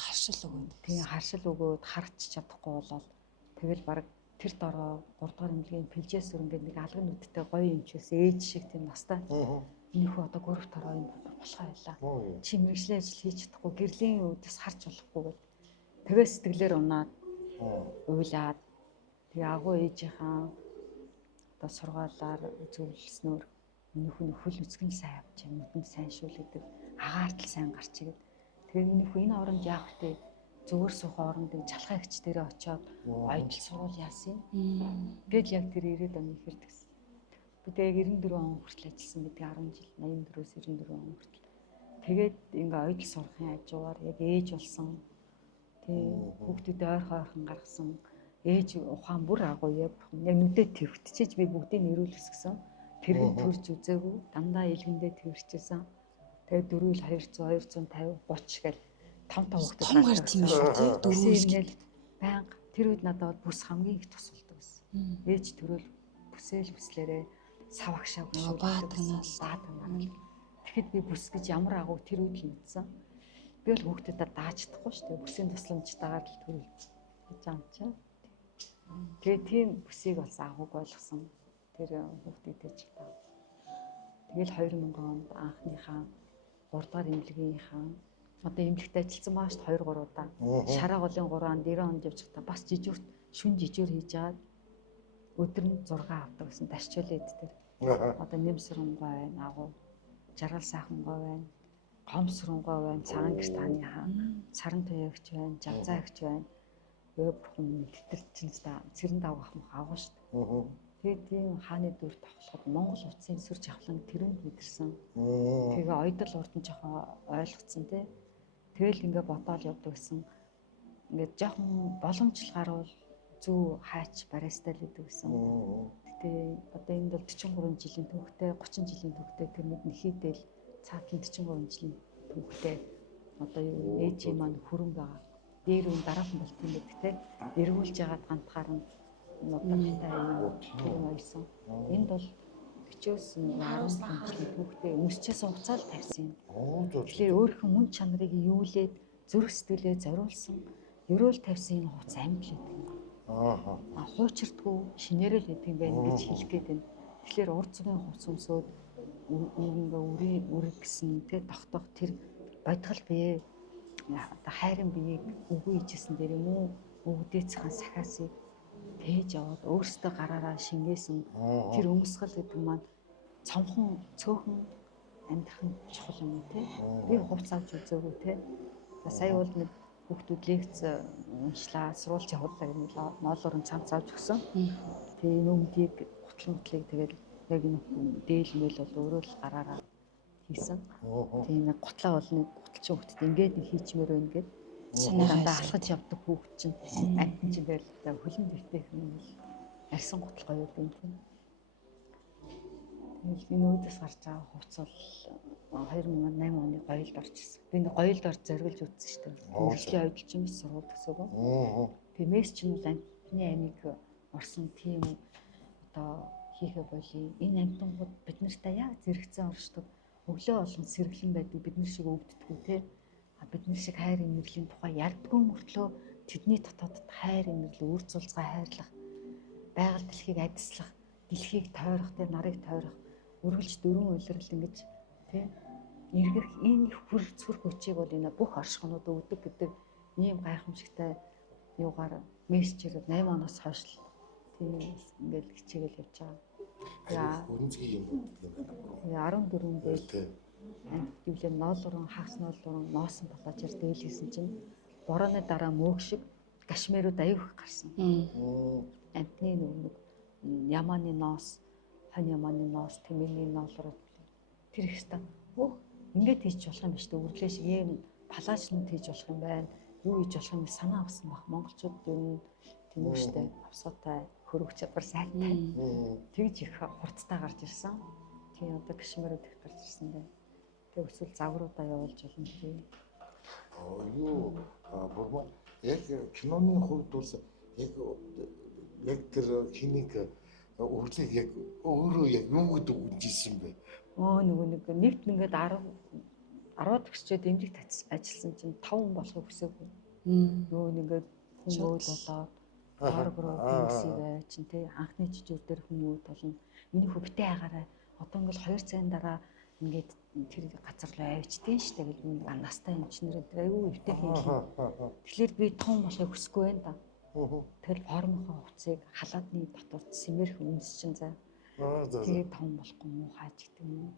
харшил өгөөд тийм харшил өгөөд харч чадахгүй болоод тэгэл баг тэр дороо 3 дугаар эмнэлгийн пэлжээс ингээд нэг алган нүдтэй гоё юм чээс ээж шиг тийм настай энийхүү одоо гөрөв тороо юм болохоо байлаа чи мэрэгжлийн ажил хийж чадахгүй гэрлийн үдээс харж болохгүй гэл тэгээ сэтгэлээр унаад уйлаад тэгээ агуу ээжийнхаа одоо сургаалаар зөвлөснөөр нөхөн хөл үзгэн сайн авч юм нүдэнд сайн шүүл гэдэг агаарт л сайн гарч игээд тэгээ нөхөн энэ оронд яах вэ зүгээр суух оронд нэг чалхаа хч дээрээ очиод оёдл сурвал яасан гээд яг тэр 90-ад оны ихэрдэгсэн би тэгээ 94 он хүртэл ажилласан гэдэг 10 жил 84-өөс 94 он хүртэл тэгээд ингээ оёдл сурахын хажуугаар яг ээж болсон хүүхдүүд ойрхон гаргасан ээж ухаан бүр агуу яг нүдэд твэгтчээж би бүгдийг нэрүүлс гэсэн тэрэг төрж үзээгүй дандаа илгэндээ твэрчээсэн тэгээ 400 200 250 30 гэл 5 хүүхдүүд том гар тийм шүү тий дөрвөл байнга тэр үед надад бүс хамгийн их тусалдаг байсан ээж төрөл бүсээл бүслээрээ сав агшаа баатганаас тэгэхэд би бүс гэж ямар агуу тэр үед л мэдсэн би бол хүүхдүүдэд дааж чадахгүй шүү дээ бүсийн тусламжтайгаар л төрөл гэж юм чинь тэгээ тийм бүсийг бас агууг ойлгосон тэр хүүхдүүдэд ч таа тэгэл 2000 онд анхныхаа 3 дугаар эмнэлгийнхаа одоо эмнэлэгт ажилласан баа шүү 2 3 удаа Шараа голын 3 анд 90 онд явж та бас жижүүрт шүн жижүүр хийж аваад өдөр нь 6 авдаг гэсэн дашчуулээд тэр одоо нэмсрэнгой байна агуу жаргал сайхангой байна гомсронгой байна цагаан гэрт хааны хаан саран туягч байна жавзаагч байна өө бурхан мэдтэр чинь цэрэн давах мах агуу шүү дээ тэгээд тийм хааны дүр тоглоход Монгол утсын сүр жавхлан тэрэнд мэдэрсэн тэгээ ойдол урд нь жоохон ойлгоцсон тий тэгэл ингээ бодоол явдаг гэсэн ингээд жоохон боломжл гарвал зүү хаач барайстай л гэдэг гэсэн гэтээ одоо энд бол 43 жилийн түүхтэй 30 жилийн түүхтэй тэр нэг нэхийдэл цаатлан 43 жилийн түүхтэй одоо ээжийн маань хүрэн байгаа дээр үн дараахан бол тийм гэдэгтэй эргүүлж яагаад гантгаар нь одоо тийм ойсон энд бол 40-оос 15 жилийн түүхтэй өмсчээс уцаал тавьсан юм тэгэхээр өөрийнхөө мөн чанарыг юулээд зүрх сэтгэлээ зориулсан ерөөл тавьсан энэ хувц амьд л гэдэг юм хуучирдгүй шинээрэл гэдэг юм байна гэж хэлэх гээд байна тэгэхээр урд зүгийн хувц өмсөөд ингээ үрэг гэсэн тэ тогтоох тэр бодгол бие одоо хайрын биеийг үгүй ижсэн дээр юм уу өвдөцхан сахиасыг тээж аваад өөрсдөө гараараа шингээсэн тэр өмсгөл гэдэг маань цомхон цөөхөн амьдрахын чухал юм тий би хувц авч үзээгүй тий сая бол нэг хүүхдүүд лекц уншлаа сурвалж явууллаа гэмээр ноолоор нь цамц авч өгсөн тэгээ нүмдийг гутлантлыг тэгэл яг энэ дээл мэл бол өөрөө л гараараа хийсэн. Тийм нэг гутлаа бол нэг гуталчин хүүхдэд ингээд нэг хийчмээр байна гэд санаандаа алхаж явдаг хүүхд чинь амтэн чинь тэгэл хөлн дэвтэй юм арьсан гутал гоё юм тийм. Тэгэл энэ өөдөөс гарч байгаа хувц бол 2008 оны гоёлд орчихсон. Би энэ гоёлд орж зориулж үзсэн шүү дээ. Мэргэжлийн ойдлч юм сурвалж төсөөгөө. Тиймээс ч юм бол амтны амийг орсон тийм одоо хийхэ боли энэ амтангууд бид нартай яг зэрэгцэн оршдог өглөө болгон сэргэлэн байдаг бид нар шиг өвддөггүй те бид нар шиг хайр инэрлийн тухай ярьдгүй мөртлөө тэдний дотоодд хайр инэрлээ үр цулцгаа хайрлах байгаль дэлхийг адислах дэлхийг тойрох те нарыг тойрох өргөлж дөрвөн улирал ингэж тий эргэх энэ хүр зүрх хүчийг бол энэ бүх оршихнууд өгдөг гэдэг ийм гайхамшигтай юугаар мессежээр 8 оноос хойш тийм ингээл хичээгээл явж байгаа. Өрнцгийн юм гэдэг юм байна. 14 дээр гэвлээ ноолорон хагас ноолорон ноосон батажаар дээлсэн чинь борооны дараа мөөг шиг гашмэрүүд аюух гарсан. Амтны нэг ямааны ноос, хань ямааны ноос, тэмээний ноолороо тэр их ста. Ингээд хийж болох юм биш үү? Өрлөө шиг ийм палажнууд хийж болох юм байна. Юу хийж болох юм санаа авсан баг. Монголчууд юу тийм үү штэ. Авсаатай хөрөг чадвар сайтай. Тэгж их хурцтай гарч ирсэн. Тийм одоо гашмэрүүд их гарч ирсэн дээ. Тэг өсвөл загваруудаа явуулж болно тий. Юу бурмаа яг киноны хувьд бол яг тэр хинийг өрлөг яг өөрөө яг юу гэдэг үнжсэн бэ? Нөгөө нэгт ингээд 10 төгсчөөд эмнэлэг ажилласан чинь 5 хүн болохыг хүсээгүй. Нөгөө ингээд хүн өөл болоод оргроо хүмүүсээ чинь тий анхны жижиг дээр хүмүүс болно. Миний хөвгтэй байгаарай. Одоо ингээд 2 цагийн дараа ингээд тэр газар руу авчдیں۔ Штэ гэж нэг настай эмчнэр өдөр айгүй өвтэй хийлээ. Тэгэхээр би том болохыг хүсэхгүй байна да. Тэгэл формынхоо хувцсыг халаадны дотор сэмэрх үнс чинь заа. Тэгээд том болохгүй муу хааж гэдэг юм.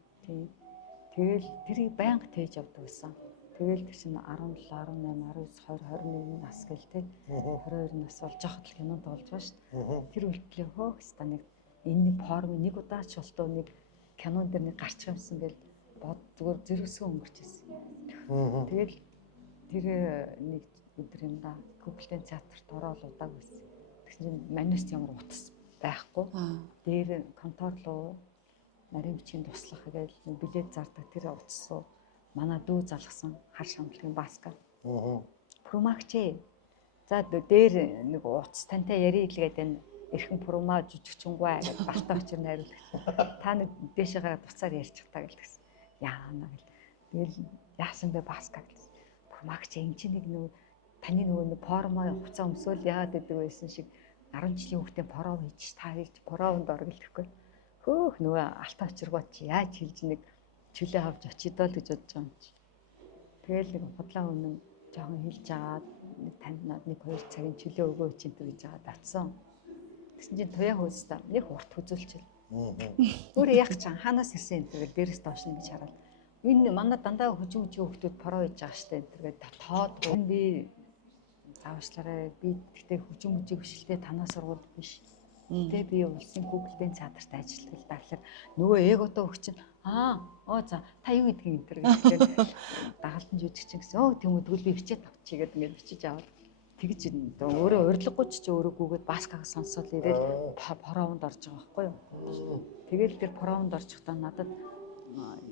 Тэгэл тэрийг байнга тээж авдаг гэсэн. Тэгэл тэр чинь 17, 18, 19, 20, 21 нас гэл тий. 22 нас болж хахад л кинонд болж байгаа шүү дээ. Тэр үлдлээ хөөхста нэг энэ форм нэг удаа ч болтоо нэг кинон дээр нэг гарч юмсан гэл бод зүгээр зэрэгсгэн өнгөрч ирсэн. Тэгэл тэр нэг өдөр юм да. Куклен театрт ороод удааг байсан. Тэгсэн чинь манайс ямар утас байхгүй. Дээр контор руу нарийн бичгийн туслах гээл билет зардаг тэр утас руу манай дүү залгасан хар шамтлагын баска. Промагчээ. За дээр нэг утас тантай ярий хэлгээд энэ эрхэн прома жижигчэнгуй гэж бартаа очир найруулдаг. Та нэг дээшээ гараад буцаар ярьчих та гэлдэгсэн. Яана гэл. Тэгэл яасан бэ баска гэсэн. Промагчээ энэ чинь нэг нөгөө таны нөгөө формо хуцаа өмсөөл яагаад гэдэг байсан шиг 10 жилийн хүүхдээ пороо хийж та хийж поровонд ор гэлэхгүй. Хөөх нөгөө алтан очиргоо чи яаж хэлж нэг чөлөө авч очидоо л гэж бодож байгаа юм чи. Тэгэл нэг худлаа өмнө жоохон хэлж агаад нэг танд нэг 2 цагийн чөлөө өгөөч энэ гэж жаад атсан. Тэгсэн чинь туяа хөөстөө нэг урт хүзүүлчихэл. Өөрөө яг чан хаанаас ирсэн энэ тэгэл дээрээс доош нь гэж хараад. Энэ манай дандаа хүжим хүүхдүүд поро хийж байгаа штэ энэ тэгээд тоод би авчлаарай би гэхдээ хүжим бишэлтэй танаа сургууль биш. Тэ би улсын Google-ийн театрт ажилладаг даглаар нөгөө эгото өгч чинь за та юу гэдгийг энэ төр гэхээр дагалдан жүжигчин гэсэн. Тийм үгүй би бичээд авчий гэдэг ингээд бичиж аваад тэгж өөрөө урилгагүй ч өөрөө гүгээд баскаг сонсоод ирээл поровонд орж байгаа байхгүй юу. Тэгэл тэр поровонд орчихдоо надад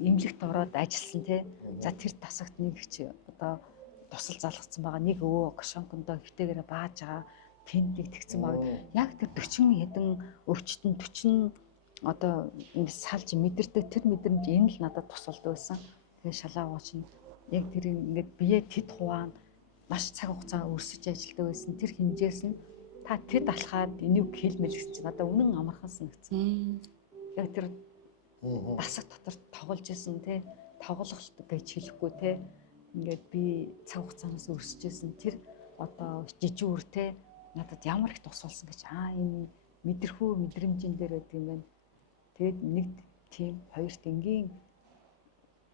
имлэгт ороод ажилласан те. За тэр тасагт нэг чи одоо тусал залгацсан байгаа нэг өвөө гошонкондоо хөвтэйгээрээ бааж байгаа тэнд нэг тэгсэн баг яг тэр 40 хэдэн өвчтөн 40 одоо ингэ салж мэдэрдэг тэр мэдрэмж энэ л надад тусалдаг байсан. Тэгээ шалаагууч нь яг тэр ингээд бие тэд хуваана маш цаг хугацаа өрсөж ажилладаг байсан. Тэр хэмжээс нь та тэд алхаад энийг хэлмэл гэсэн чинь надад үнэн амархан санагдсан. Яг тэр дасаг дотор тоглож исэн те тоглох гэж хэлэхгүй те ингээд би цаг хугацаанаас өрсөж исэн тэр одоо жижиг үр те надад ямар их тусалсан гэж энэ мэдэрхүү мэдрэмжийн дээр байдаг юм байна. Тэгэд нэг тийм хоёрт энгийн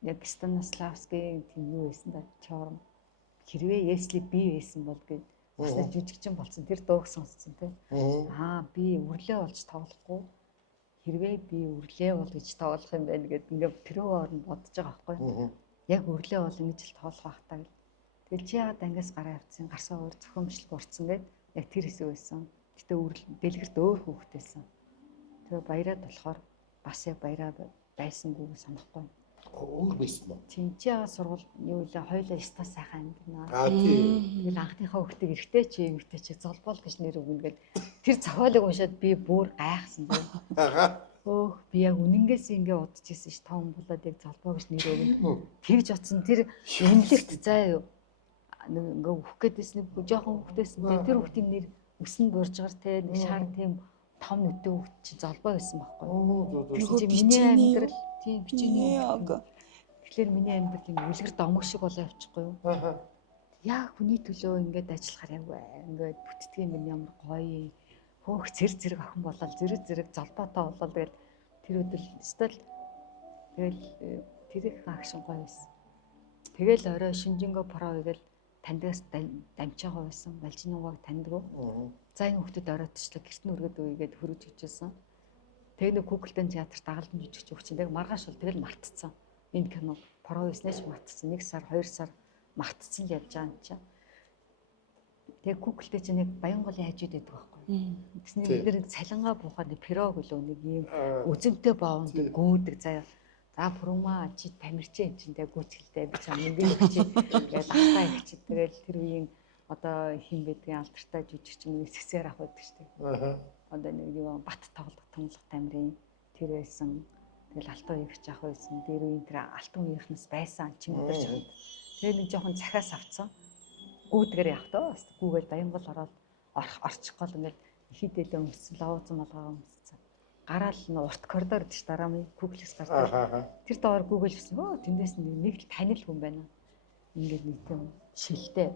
яг Станиславский тийм юу байсан да чорм хэрвээ Если би байсан бол гэж бас нэг жүжигчин болсон тэр дууг сонссон те би үрлээ болж тоглохгүй хэрвээ би үрлээ бол гэж тоглох юм байна гэд ингээд тэрөө орн бодож байгаа байхгүй яг үрлээ бол ингэж л тоглох байхтаа гэл тэгэл чи яагаад ангиас гараа явцсан гарсаа өөр зохиомжлог урцсан гэд яг тэр хэсэг байсан. Гэтэ дэлгэрт өөр хүүхдээсэн. Тэгээ баяраад болохоор бас яг баяраа байсангүй санахгүй. Өөр байсан уу? Чи яагаад сургууль юу вэ? Хоёулаа ястаа сайхан амьдрнаа. Тийм. Тэр анхныхаа хүүхдээ эргэтэй чи эмэгтэй чи золбол гэж нэр өгнө гэл тэр зохиолыг уншаад би бүр гайхсан байна. Би яг үнэнгээс ингэ удаж ирсэн ш том болоод яг золбоо гэж нэр өгнө. Тэгж утсан тэр эмнэлэгт заа юу ингээ өөх гэдээс нэг жоохон хүүхдээс тэр хүүхдийн нэр өснө буурж гар те нэг шар тийм том нүдтэй хүүхд чинь золбоо байсан байхгүй. Нөгөө Миний бичээний амьдрал тийм бичээний яг тэгэхээр миний амьдрал юм үлгэр домог шиг болоо явчихгүй юу? Яг хүний төлөө ингээд ажиллахаар яваа. Ингээд бүтдэг юм ямар гоё. Хөөх зэрэг охин болол зэрэг золбоотой болол тэгэл тэр өдөл стил тэгэл тэр их акшн гоё байсан. Тэгэл орой шинжинго про тэгэл тандаас дамжаагаа байсан. Балжинуугааг таньдаг. За энэ хүүхдүүд оройтчлаа гэрт нь өргөд үйгээд хөрөж хичээсэн. Тэгээ нэг Google-тэй театр дагалдан жүжигч өгч тэгэл маргааш бол тэгэл мартцсан. Энэ кино про байснаач мартцсан. 1 сар 2 сар мартцсан л явж байгаа юм чинь. Тэгээ Google-тэй чинь нэг Баянголын хажууд байдаг байхгүй. Тэсний бид нэг цалингаа буухад пирог үлөө нэг юм үзэмтэй боовонд гүйдэг заяа. За пүрмаа чи тамирчин юм чинь тэгээ гүйцгэлтэй би чам ингээд өгчээ. Тэгээд ахтаа ихчээ. Тэгэл тэр үеийн одоо хин байдгийн алдартай жүжигч юм сэсээр ах байдаг шүү дээ. Одоо нэг юу бат тоглох томлох тамирын тэр байсан. Тэгэл алтан үеигч ах байсан. Тэр үеийн тэр алтан үеийнхнээс байсан чим өдөрч ханд. Тэгээ нэг жоохон цахиас авцсан. Гүүдгээр явах тоо. Гүүгээл Баянгол ороод орчих гол ингээд хидэлээ өмссөн лавзан малгай өмссөн. Гараал н урт коридор гэж дараа нь Google-с гардаг. Тэр доор Google гэсэн. Тэндээс нэг л танил хүн байна. Ингээд нэг юм шилтэй.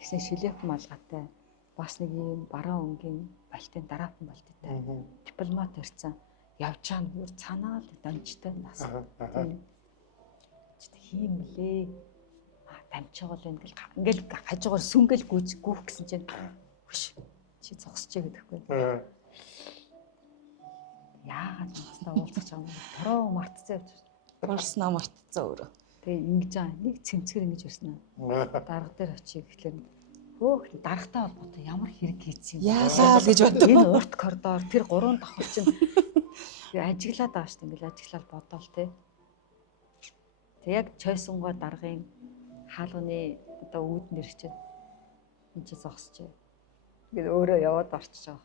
Тэгсэн шилээх малгайтай. Бас нэг юм бараан өнгийн балтын дараахан балттай. Дипломат ирсэн. Явж байгаа нүр цанаа л дамжтай нас. Тийм лээ. Дамжгаа бол ингээл хажуугаар сүнгэл гүйх гэсэн чинь хөш чи зогсож гэдэхгүй. Яагаад настай уулзах юм бэ? Бороо мартцсан явж байна. Барснаа мартцсан өөрөө. Тэгээ ингэж аа нэг цэмцгэр ингэж ирсэн аа. Дарга дээр очие гэхлээр хөөх даргатай холбоотой ямар хэрэг хийсэн юм. Яалаа л гэж боддог. Энэ урт коридор тэр 3 давхар чинь ажиглаад байгаа шүү дээ. Ингээл ажиглал бодоол те. Тэг яг чойсонгоо даргын хаалганы одоо үүдэн дэр чинь энэ чи зогсож. Ингээд өөрөө яваад орчиж байгаа.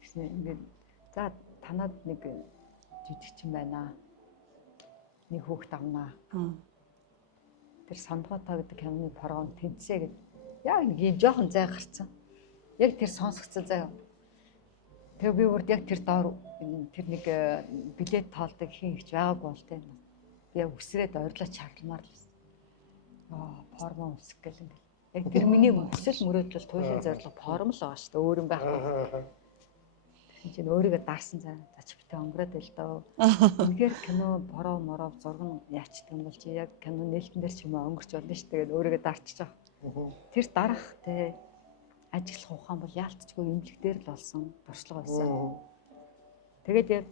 Тэгсэн ингээд за танад нэг жижигчин байна. Нэг хүүхэд авнаа. Тэр Сандгоотой гэдэг киноны програм тэнцээ гэд. Яг нэг юм жоохон зай гарцсан. Яг тэр сонсгоцсон зай. Тэгээ би үрд яг тэр доор тэр нэг билет тоолдог хин ихч байгаагүй бол тэ. Би яг үсрээд ойрлоо чарламаар л байсан. Форм өмсөх гэл ингээл. Яг тэр миний хүсэл мөрөөдөл туйлын зорилго форм л байгаа шүү дээ. Өөр юм байхгүй. Тэгсэн чинь өөрийгөө даарсан цаа зачбтай өнгөрөөд л доо. Үнэхээр кино бороо мороо зурган яачдаг юм бол чи яг кино нээлтэн дээр ч юм уу өнгөрч болно шүү дээ. Тэгээд өөрийгөө даарчиж байгаа. Тэр дарах те ажиглах ухаан бол яалтчгүй эмнэлэг дээр л болсон дуршлаг байсан. Тэгээд яг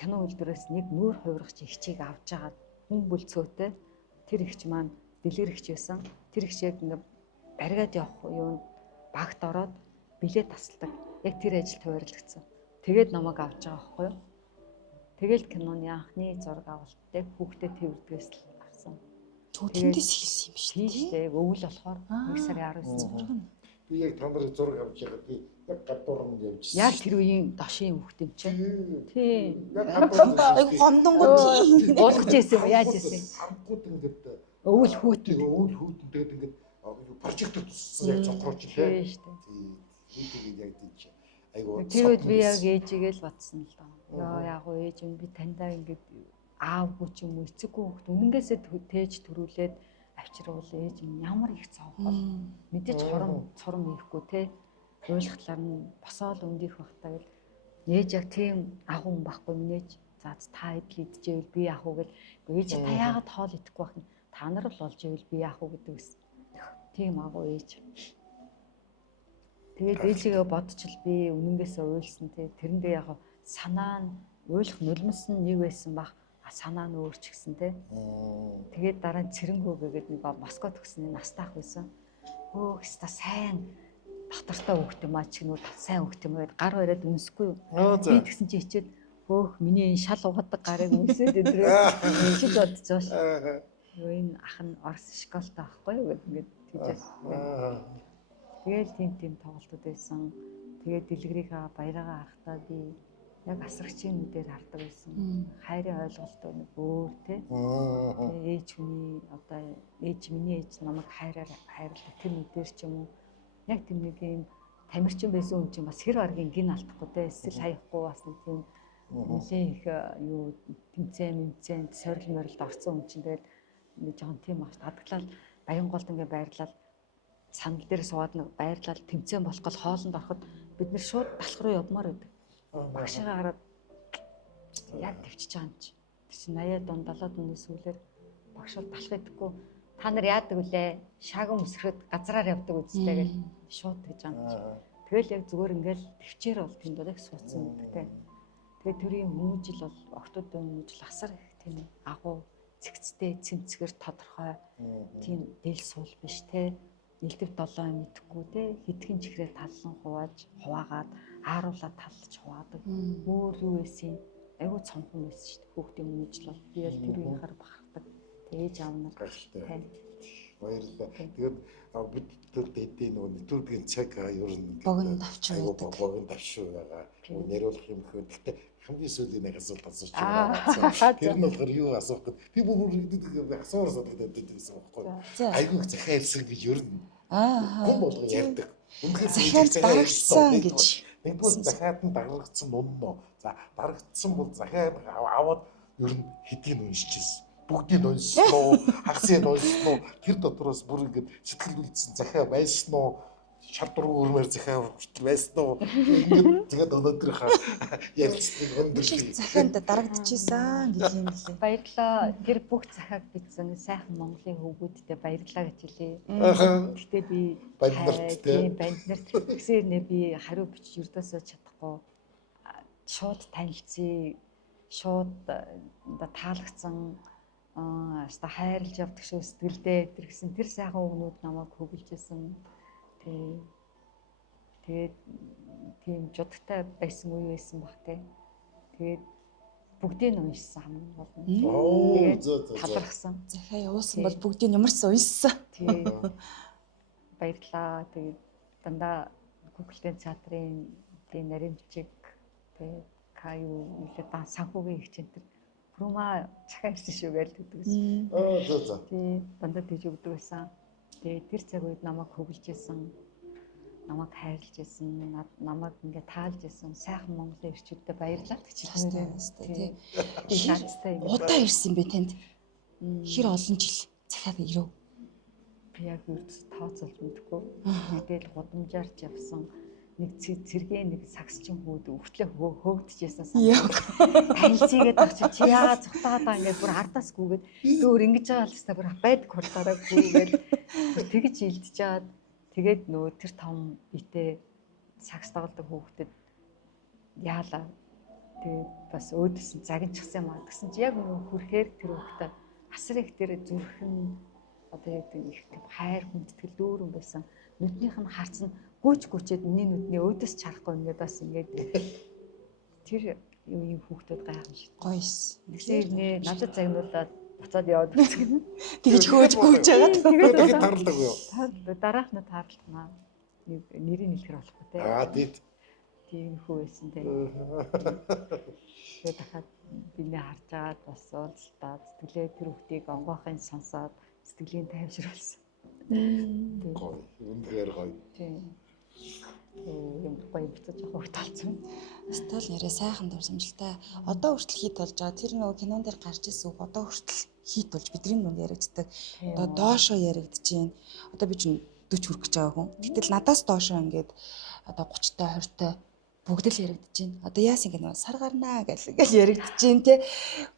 кино үйлдвэрээс нэг нүүр хувиргач ихчийг авч агаад хүн бүлцөөтэй тэр ихч маань дэлгэрэгч байсан. Тэр ихч яг ингээ бариад явах юунд багт ороод билет тасалдаг. Яг тэр ажилд хуваарлагдсан. Тэгээд намайг авч байгаа байхгүй юу? Тэгэл киноны анхны зураг авалттай хүүхдэд тэрвэрдгээс л авсан. Төдөөс хэлсэн юм шүү дээ. Өвөл болохоор 1 сарын 19 зураг. Би яг та нарын зураг авч байгаа би яг гадуурн явжсэн. Яг тэр үеийн дошийн хүүхд юм чинь. Тий. Айгу гомдонгоо тийм. Уулгаж ийсэн юм яаж ийсэн? Хамтгууд ингээд өвөл хүүтэн тэгээд ингээд прожектор туссан яг цогцолж илээ. Тий шүү дээ. Тэгээд яг тийч айгу. Тэр үед би яг ээжигээ л батсан л доо. Яг уу ээж нь би таньдаа ингээд аавгүй ч юм уу эцэггүй хүүхд үнэнгээсээ тээж төрүүлээд авчирвал ээж минь ямар их цавхал мэдээж цором хийхгүй те ойлгохлаар нь босоол өндөх багтаа гэл ээж яг тийм агуу хүн байхгүй минийж за та идэл идчихвэл би яах вэ гэл ээж та яагаад хоол идэхгүй байх нь та нар л болж ивэл би яах вэ гэдэг ус тийм агуу ээж. Тэгээд ээжигээ бодчил би үнэнгээсээ уйлсан те тэрэндээ яг санаа нь ойлгох нулимс нь нэг байсан баг санаа нь өөрч гисэн те. Тэгээд дараа нь цэрэнгөөгээд нэг Москва төгсөний настайх байсан. Хөөх ста сайн дотортой хүүхд юм а чигнүүд сайн хүүхд юм гээд гар бариад үнсэхгүй. Би тэгсэн чи хичээд хөөх миний энэ шал угадаг гарыг үнсээд өдрөө хичиж бодож байгаа ш. Энэ ах нь Орос школтой байхгүй юу гэд ингээд тийжээс. Тэгээд тийм тоглолтууд байсан. Тэгээд дэлгэрийнхаа баяраагаа харахтаа би яг асрагчийн нүдээр хардаг байсан. Хайрын ойлголтоо нэг өөр те. Ээж хүний одоо ээж миний ээж намайг хайрлах тэр нүдээр ч юм уу яг тийм нэг юм тамирчин байсан хүн чинь бас хэр аргийн гин алдахгүй те эсвэл хаяхгүй бас нэг тийм нэлээ их юу тэмцээнд сорил морилд орсон хүн чинь тэгэл нэг жоохон тийм багт хадгалал Баянголд ингээ байрлал санал дээр суугаад нэг байрлал тэмцээн болох гол хоолнд ороход бид нэр шууд талх руу явмаар байдаг. Багшигаа хараад яг төвчж байгаа юм чи. Тэр чинь 80-аад он 70-аад оны сүүлээр багш бол талх идэхгүй та нар яадаг вүлээ? Шааган өсгөхөд газраар явдаг үстэй гэж шууд гэж байгаа юм чи. Тэгэл яг зүгээр ингээл төвчээр бол тэнд бол их суудсан гэдэгтэй. Тэгээд төрийн хүмүүжил бол октоодын хүмүүжил асар их тийм агуу цэгцтэй цэмцгэр тодорхой тийм дэл суул биш те. Нэлдэв 7 мэдхгүй те хэдхэн чихрээ таллан хуваагаад ааруулаад таллаж хуваадаг. Өөр юу байсан? Айгуу цомхон байсан шүү дээ. Хүүхдийн хүмүүжил бол би л тэр үеийнхаар бахархдаг. Ээж аав нар баярлалаа. Тэгээд бид тэр дэдийн нөгөө нэвтрүүлгийн цаг ер нь богино давчуу байдаг. Богино давчуу байгаа. Нэруулах юм хөө. Гэхдээ хамгийн сүүлийн нэг асуулт асууж байгаа. Тэр нь болохоор юу асуух гээд би бүр асуугаар асуудаг байсан байхгүй. Айгүй захиа хэлсэн гэж ер нь хүн болго ярьдаг. Захиад дарагдсан гэж. Нэгдүгээр захиад нь дарагдсан нунноо. За дарагдсан бол захиад аваад ер нь хэдийг уншижсэн. Бүгдийг уншсан уу? Хагасыг уншсан уу? Тэр дотроос бүр ингэ сэтгэл үлдсэн захиа байсан уу? Шалдвар өрмөр захиа байсан уу? Ингээд тэгээд өнөөдрийнхаа ярилцлагыг өндөрлөе. Захианд дарагдчихсан гэж юм лээ. Баярлалаа. Тэр бүх захиаг бичсэн сайхан Монголын хөвгүүдтэй баярлалаа гэж хэлээ. Гэхдээ би банднарт тэгсээр нэ би хариу бичиж өрдөөсөө чадахгүй. Шууд танилцъя. Шууд таалагдсан хаста хайрлж явдаг шүү сэтгэлдээ тэр гэсэн тэр сайхан өгнүүд намайг хөглөжсэн. Тэгээд тийм жудагтай байсан үе байсан баг те. Тэгээд бүгдийг нь уншсан хамгийн гол нь. Тэгээд талархсан. Захиа явуулсан бол бүгдийг ямарсан уншсан. Тийм. Баярлалаа. Тэгээд дандаа Google-ийн театрын тийм наримчиг тэгээд каю илээ санхүүгийн хичээнтэр Рума захиа ирсэн шүү гэж хэлдэг гэсэн. Тийм дандаа тийж өгдөг байсан. Тэгээд тэр цаг үед намайг хөглөжсэн. Намайг хайрлаж исэн, намайг ингээ таалж исэн. Сайхан Монголын ирчүүдтэй баярлалаа гэж хэлсэн. Тийм. Удаа ирсэн бэ танд? Хэр олон жил захиад ирв? Би яг тооцоолж мэдэхгүй. Тэгэл гудамжаарч явсан. Нэг цэргийн нэг сагсчин хүүд өвтлөө хөөгдөжсэн санагдав. Танилцгээд очиж чи яа цухтаад байгаа ингээд бүр ардаас гүгээд зөөр ингэж байгаа л хэвээр бүр байдаг хурлаараа гүгээд тэгж илдэж чаад тэгээд нөгөө тэр том битээ сагс тоглодог хүүхдэд яалаа. Тэгээд бас өөдөөс нь загинчихсан юм аа гэсэн чи яг нөгөө хүрхээр тэр хүүхдэд асар их тэр зүрхэн одоо яг их хайр хүндэтгэл дүүрэн байсан. Нүднийх нь харцсан гүйчээд миний нүдний өөдөөс чарахгүй ингээд бас ингээд тэр юм хүүхдүүд гайхамшиг. Гойс. Тэгэхээр нэ надад загнуулаад буцаад яваад үзсэн. Тэгж хөөж гүйж байгаа. Тэгээд тарлаг юу? Дараах нь таарлаа. Нэрийг хэлэхэр болохгүй те. Дид. Тийм хүү байсан те. Тэгээд дахиад биний харж агаад бас уулзалтаад сэтгэлээ тэр хүүхдийг онгойхын сонсоод сэтгэлийн тайвшруулсан. Гоё. Үнээр гоё. Тийм. Юм гоё бицэж явах талцсан. Стол нэрээ сайхан дурсамжлалтай. Одоо хүртэл хит болж байгаа. Тэр нөгөө кинон дээр гарч ирсэн үг одоо хүртэл хит болж бидний нүнд яригддаг. Одоо доошоо яригдж байна. Одоо би чинь 40 хүрэх гэж байгаа хүн. Гэтэл надаас доошоо ингээд одоо 30-тай 20-тай бүгд л яригдж байна. Одоо яасан ингэ нэг сар гарнаа гэж яригдж байна те.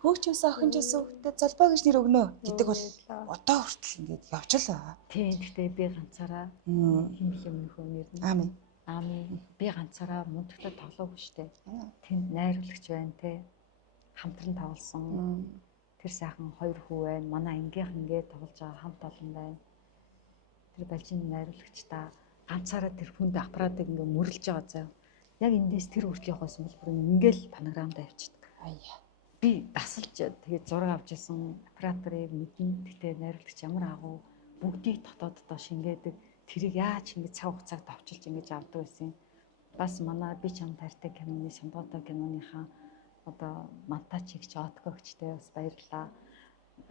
Хөөчөөс охин жөөс хүүхдэд залбаа гэж нэр өгнө гэдэг бол одоо хүртэл ингээд явж л байгаа. Тийм гэхдээ би ганцаараа химх юм нөхөө нэр нь. Аамен. Аамен. Би ганцаараа мөндөглөө тоглоогүй штэ. Тэнд найруулагч байна те. Хамтран тоглосон. Тэр сайхан хоёр хүү байна. Манай ангийнх ингээд тоглож байгаа хамт олон байна. Тэр балжин найруулагч та ганцаараа тэр хүнд аппаратыг ингээд мөрлөж байгаа заа. Яг эндээс тэр хүртэл явахсан бол бүр ингээл панорамд авчдаг. Аяа. Би дасалж тэгээд зураг авч исэн операторыг мэднэ. Гэтэ найруулагч ямар агуу бүгдийг дотооддоо шингээдэг. Тэрийг яаж ингэ цаг хугацааг товчилж ингэж авдаг байсан. Бас манай би чам тартай киноны Шамбата киноныхаа одоо монтаж хийгч Откогчтэй бас баярлалаа.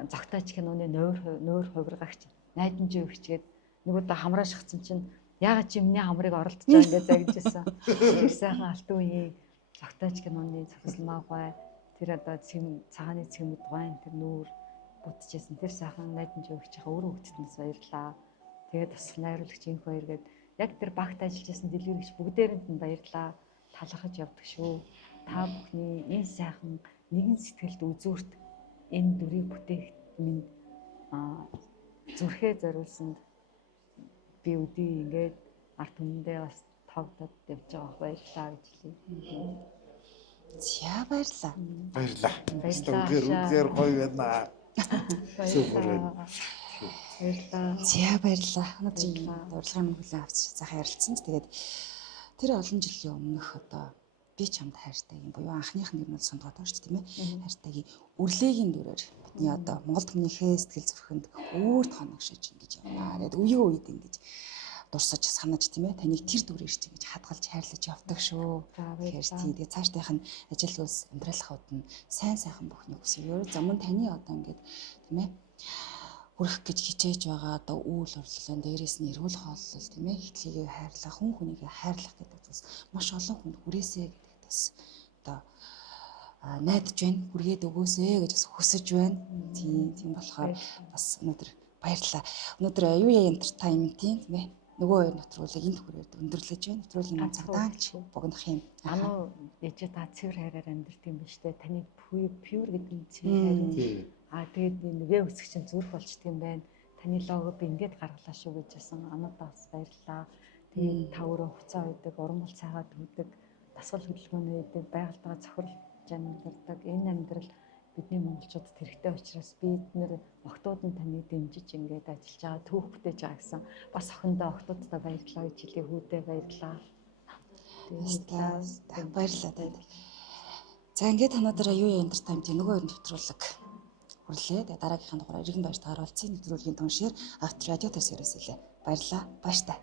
Зогтойч киноны нойр хувиргагч Найданжи өгчгээд нөгөө да хамраа шахсан чинь ягаад чи миний хамрыг оролдож байгаа гэж загнажсэн. Тэр сайхан алтан үеийн цогтойч киноны цогцлмаагүй тэр одоо цагааны цэмэд гойн тэр нүүр будчихсэн. Тэр сайхан найдан жигчийнхаа өөр хөвгтднээс баярлаа. Тэгээд бас найруулагч энэ хоёр гээд яг тэр багт ажиллаж байсан дэлгэрэгч бүгдээрэнд нь баярлаа. Талархаж явдаг шүү. Та бүхний энэ сайхан нэгэн сэтгэлд үзүүрт энэ дүрийг бүтээгт минь зүрхээ зориулсанд би өдий ингээд арт түмэндээ бас тогтоод явж байгаа баярлаа гэж хэлье. За баярлаа. Баярлаа. Баярлалаа. Үгээр гоё байна. Супер. Баярлалаа. За баярлаа. Өнөөдрийн урилгын хүлээн авч сайхан ярилцсан. Тэгээд тэр олон жилийн өмнөх одоо би чамд хайртайгийн буюу анхных нэр нь сонгоод байгаа шүү дээ, тийм ээ. Хайртайгийн үрлэгийн дүрээр бидний одоо Монгол түмнийхээ сэтгэл зүрхэнд өөр тоног шиж ингэж явнаа. Тэгээд үеийн үед ингэж дурсаж санаж, тийм ээ. Таныг тэр дүрээр ч ингэж хадгалж хайрлаж явдаг шүү. Тэгэхээр тэгээд цаашдынх нь ажил үйлс амьдралахуд нь сайн сайхан бүхнийг хүсье. За мөн таны одоо ингэж тийм ээ хүрэх гэж хичээж байгаа одоо үйл орлолын дээрээс нь эрүүл хооллол, тийм ээ. Хитлийгээ хайрлах, хүн хүнийгээ хайрлах гэдэг зүйлс маш олон хүнд хүрээсэй гэдэг бас одоо найдаж байна. Хүргээд өгөөсэй гэж хүсэж байна. Тийм болохоор бас өнөөдөр баярлалаа. Өнөөдөр UA Entertainment-ийн тийм ээ нөгөө хоёр нэвтрүүлэг энэ хүрээд өндөрлөж байна. Нэвтрүүлгийн маань цагдаанч богинох юм. Ануу ээжээ та цэвэр хайраар амьдрт юм биш үү? Таны pure гэдэг нь цэвэр хайр. Тэгээд энэ вэ үсгч чинь зүрх болчт юм байна. Таны лого би ингээд гаргалаа шүү гэж хэлсэн. Ануудаа бас баярлалаа. Тэгээд та өөрөө хуцаа үйдэг, уран бол цайгаад өгдөг, дасгал хөдөлгөөний үйдэг, байгальтайгаа цохиролж амьдардаг. Энэ амьдрал бидний монголчуудад хэрэгтэй учраас бид нэр охтууд нь таныг дэмжиж ингээд ажиллаж байгаа, түүх бүтээж байгаа гэсэн. Бас охиндоо охтуудтай баярлалаа гэж хэлээ, хүүдээ баярлалаа. Баярлалаа. За ингээд танадаараа UA Entertainment-ийн нөгөө хоёр нэвтрүүлэг хүрлээ. Тэгээд дараагийнхаа дугаараар иргэн баяртайгаар олцсон нэвтрүүлгийн түншээр Авто радио төсөрөөс илээ. Баярлалаа. Баяртай.